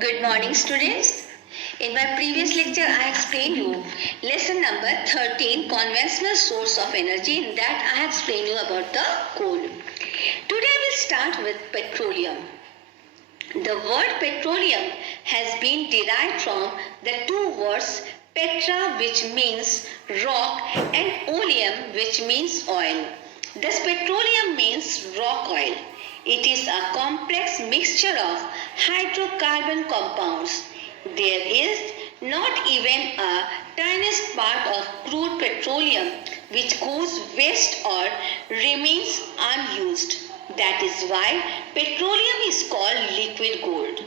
Good morning, students. In my previous lecture, I explained you lesson number 13, conventional source of energy. In that, I explained you about the coal. Today, I will start with petroleum. The word petroleum has been derived from the two words petra, which means rock, and oleum, which means oil. Thus, petroleum means rock oil. It is a complex mixture of hydrocarbon compounds. There is not even a tiniest part of crude petroleum which goes waste or remains unused. That is why petroleum is called liquid gold.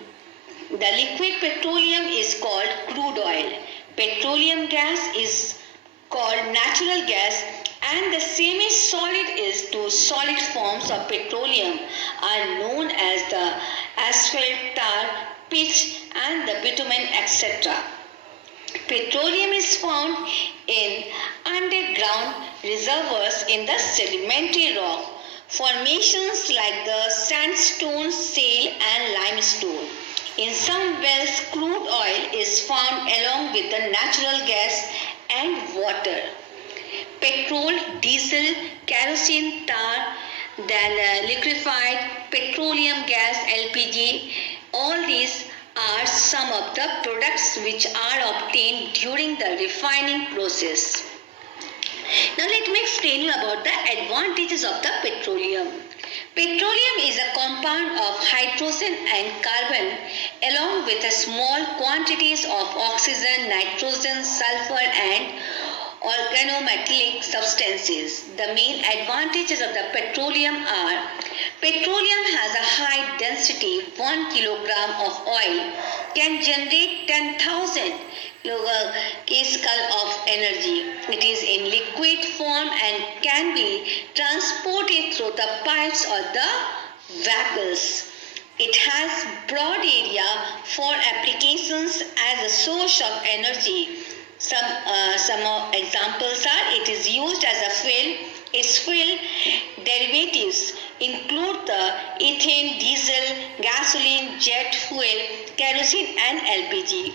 The liquid petroleum is called crude oil. Petroleum gas is called natural gas, and the semi-solid is to solid forms of petroleum are known as the asphalt, tar, pitch, and the bitumen, etc. Petroleum is found in underground reservoirs in the sedimentary rock formations like the sandstone, shale, and limestone. In some wells, crude oil is found along with the natural gas and water. Petrol, diesel, kerosene, tar, then liquefied petroleum gas, LPG, all these are some of the products which are obtained during the refining process. Now let me explain you about the advantages of the petroleum. Petroleum is a compound of hydrogen and carbon along with small quantities of oxygen, nitrogen, sulfur, and organometallic substances. The main advantages of the petroleum are: petroleum has a high density. 1 kilogram of oil can generate 10,000 kilocalories of energy. It is in liquid form and can be transported through the pipes or the vehicles. It has broad area for applications as a source of energy. Some examples are: it is used as a fuel. Its fuel derivatives include the ethane, diesel, gasoline, jet fuel, kerosene, and LPG.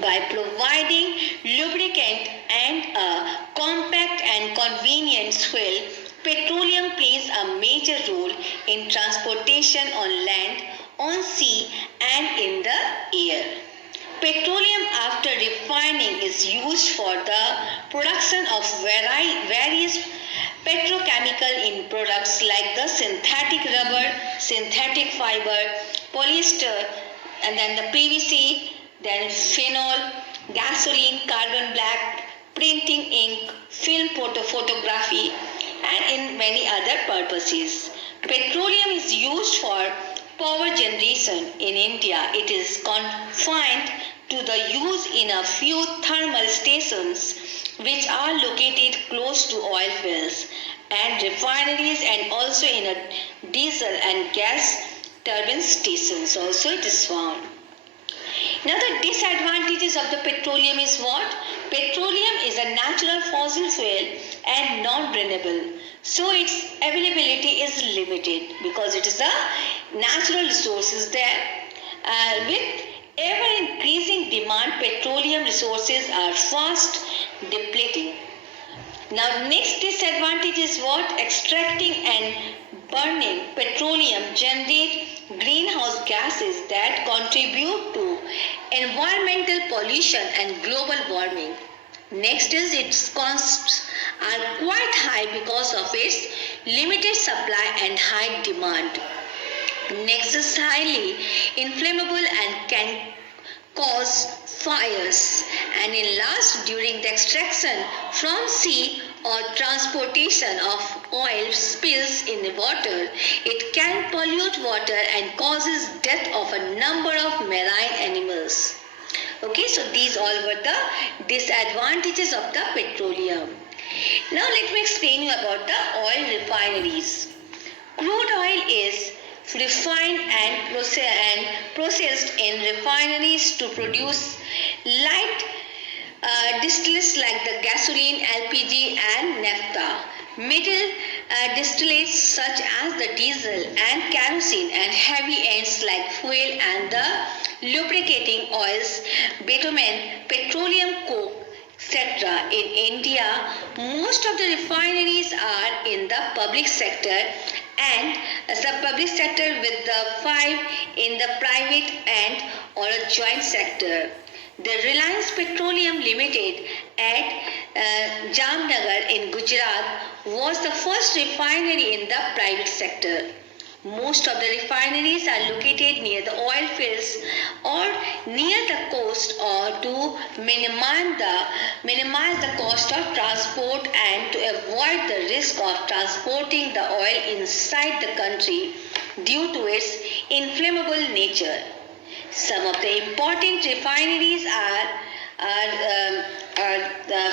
By providing lubricant and a compact and convenient fuel, petroleum plays a major role in transportation on land, on sea, and in the air. Petroleum after refining is used for the production of various petrochemical in products like the synthetic rubber, synthetic fiber, polyester, and then the PVC, then phenol, gasoline, carbon black, printing ink, film photography, and in many other purposes. Petroleum is used for power generation. In India, it is confined to the use in a few thermal stations which are located close to oil wells and refineries, and also in a diesel and gas turbine stations also it is found. Now the disadvantages of the petroleum is what? Petroleum is a natural fossil fuel and non-renewable. So its availability is limited because it is a natural resources there. With ever increasing demand, petroleum resources are fast depleting. Now next disadvantage is what? Extracting and burning petroleum generate greenhouse gases that contribute to environmental pollution and global warming. Next is its costs are quite high because of its limited supply and high demand. Next is highly inflammable and can cause fires, and in last, during the extraction from sea or transportation of oil spills in the water, it can pollute water and causes death of a number of marine animals. Okay, so these all were the disadvantages of the petroleum. Now let me explain you about the oil refineries. Crude oil is refined and processed in refineries to produce light distillates like the gasoline, LPG, and naphtha. Middle distillates such as the diesel and kerosene, and heavy ends like fuel and the lubricating oils, bitumen, petroleum coke, etc. In India, most of the refineries are in the public sector and sub-public sector with the 5 in the private and or a joint sector. The Reliance Petroleum Limited at Jamnagar in Gujarat was the first refinery in the private sector. Most of the refineries are located near the oil fields or near the coast or to minimize the cost of transport and to avoid the risk of transporting the oil inside the country due to its inflammable nature. Some of the important refineries are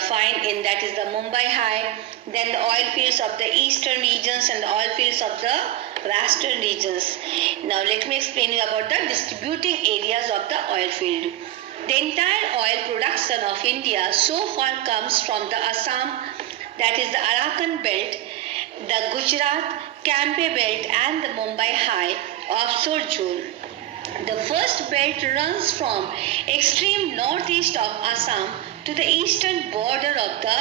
found in that is the Mumbai High, then the oil fields of the eastern regions and the oil fields of the western regions. Now let me explain you about the distributing areas of the oil field. The entire oil production of India so far comes from the Assam, that is the Arakan belt, the Gujarat, Campe belt and the Mumbai High offshore zone. The first belt runs from extreme northeast of Assam to the eastern border of the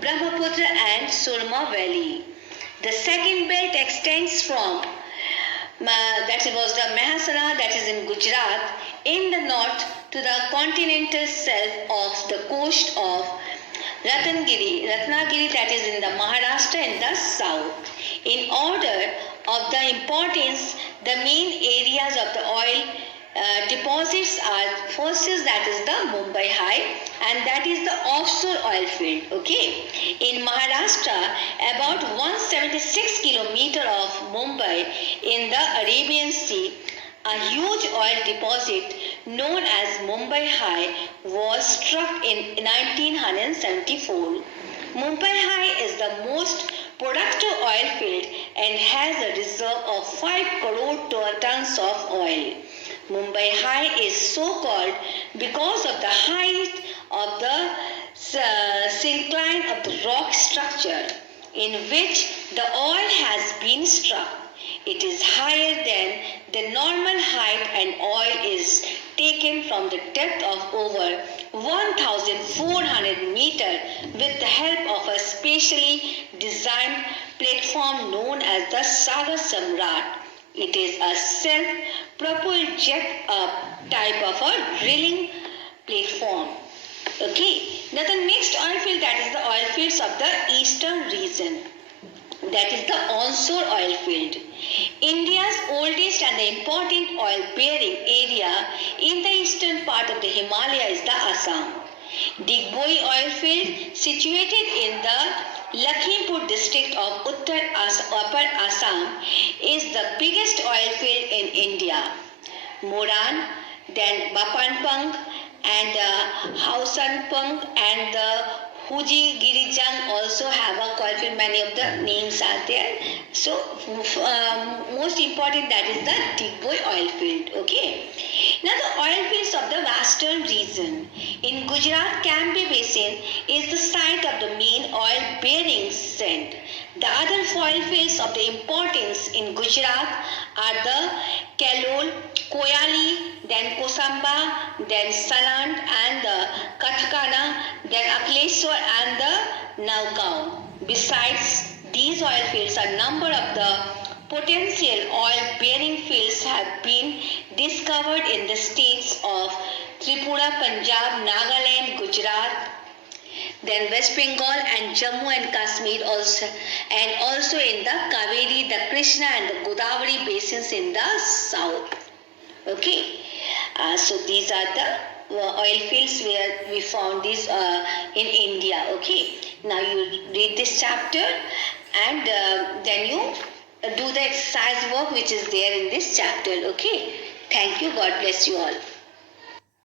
Brahmaputra and Surma Valley. The second belt extends from that was the Mahasana, that is in Gujarat, in the north to the continental shelf of the coast of Ratnagiri, that is in the Maharashtra in the south. In order of the importance, the main areas of the oil deposits are first is that is the Mumbai High and that is the offshore oil field. Okay, in Maharashtra, about 176 kilometer of Mumbai in the Arabian Sea, a huge oil deposit known as Mumbai High was struck in 1974. Mumbai High is the most productive oil field and has a reserve of 5 crore tons of oil. Mumbai High is so called because of the height of the syncline of the rock structure in which the oil has been struck. It is higher than the normal height and oil is taken from the depth of over 1,400 meters with the help of a specially designed platform known as the Sagar Samrat. It is a self-propelled jet-up type of a drilling platform. Okay, now the next oil field, that is the oil fields of the eastern region. That is the onshore oil field. India's oldest and the important oil-bearing area in the eastern part of the Himalaya is the Assam. Digboi oil field, situated in the Lakhimpur district of Upper Assam, is the biggest oil field in India. Moran, then Bapanpang and Hausanpang and the Huji Girijang also have a oil field. Many of the names are there. So most important, that is the Digboi oil field. Okay. Now the oil fields of the western region. In Gujarat, Campi Basin is the site of the main oil-bearing sand. The other oil fields of the importance in Gujarat are the Kalol, Koyali, then Kosamba, then Salant and the Katkana, then Akleshwar and the Nagaon. Besides these oil fields, a number of the potential oil-bearing fields have been discovered in the states of Tripura, Punjab, Nagaland, Gujarat, then West Bengal and Jammu and Kashmir also, and also in the Kaveri, the Krishna and the Godavari basins in the south. Okay, so these are the oil fields where we found these in India. Okay, now you read this chapter and then you do the exercise work which is there in this chapter. Okay, thank you. God bless you all.